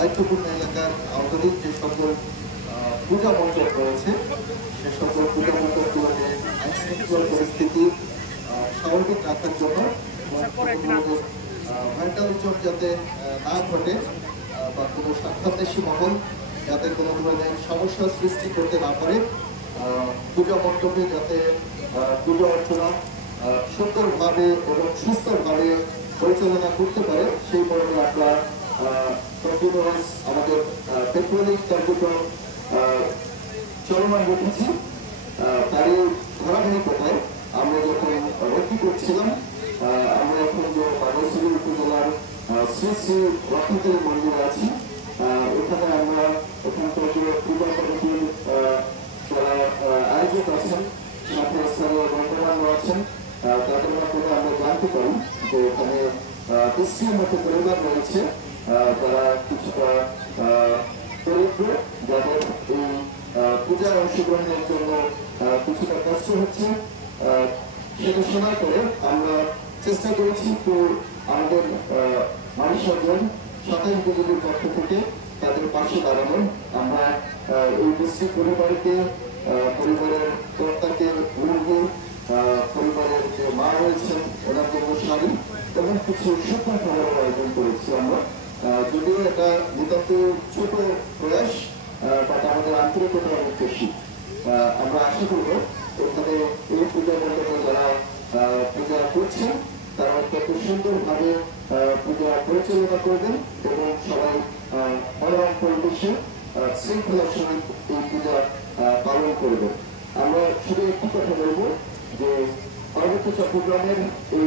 দায়িত্বপূর্ণ এলাকার আওতাধীন যে সকল পূজা মণ্ডপ রয়েছে সে সকল পূজা মণ্ডপগুলোতে আইন শৃঙ্খলা পরিস্থিতি স্বাভাবিক রাখার জন্য ভাইটালিজম যাতে না ঘটে বা কোনো স্বার্থান্বেষী মহল যাতে কোনো ধরনের সমস্যার সৃষ্টি করতে না পারে, পূজা মণ্ডপে যাতে পূজা অর্চনা সুন্দরভাবে এবং সুস্থভাবে পরিচালনা করতে পারে সেই মর্মে আমরা কন্টিনিউয়াস আমাদের পেট্রোলিং কার্যক্রম চলমান রেখেছি। তারই ধারাবাহিকতায় আমরা যখন রক্ষী করছিলাম, আমরা এখন যে বাগেরহাট উপজেলার শ্রী শ্রী রক্ষাকালী মন্দির আছি, এখানে আমরা এখানকার যে পূজা কমিটির যারা আয়োজক আছেন, সাথে স্থানীয় গণ্যমান্য আছেন, তাদের মাধ্যমে আমরা জানতে পারি যে এখানে 30টির মতো পরিবার রয়েছে যারা কিছুটা দরিদ্র, যাদের এই পূজায় অংশগ্রহণের জন্য কিছুটা কষ্ট হচ্ছে। সেটা শোনার পরে আমরা চেষ্টা করেছি তো আমাদের মানুষজন 27 বিজেপির পক্ষ থেকে তাদের পাশে দাঁড়ানো। আমরা এই ডিস্ট্রিক্ট পরিবারকে, পরিবারের কর্তাকে মুরগি, পরিবারের যে মা রয়েছেন ওনার জন্য শাড়ি এবং কিছু শুকনো খাবারের আয়োজন করেছি আমরা। যদিও এটা নিতান্ত ছোট প্রয়াস, বাট আমাদের আন্তরিকতা অনেক বেশি। আমরা আশা করবো এখানে এই পূজা মণ্ডপে যারা পূজা করছেন তারা কত সুন্দরভাবে পূজা পরিচালনা করবেন এবং সবাই মনোরম পরিবেশে শৃঙ্খলার সহিত এই পূজা পালন করবেন। আমরা শুধু একটি কথা বলবো যে পার্বত্য চট্টগ্রামের এই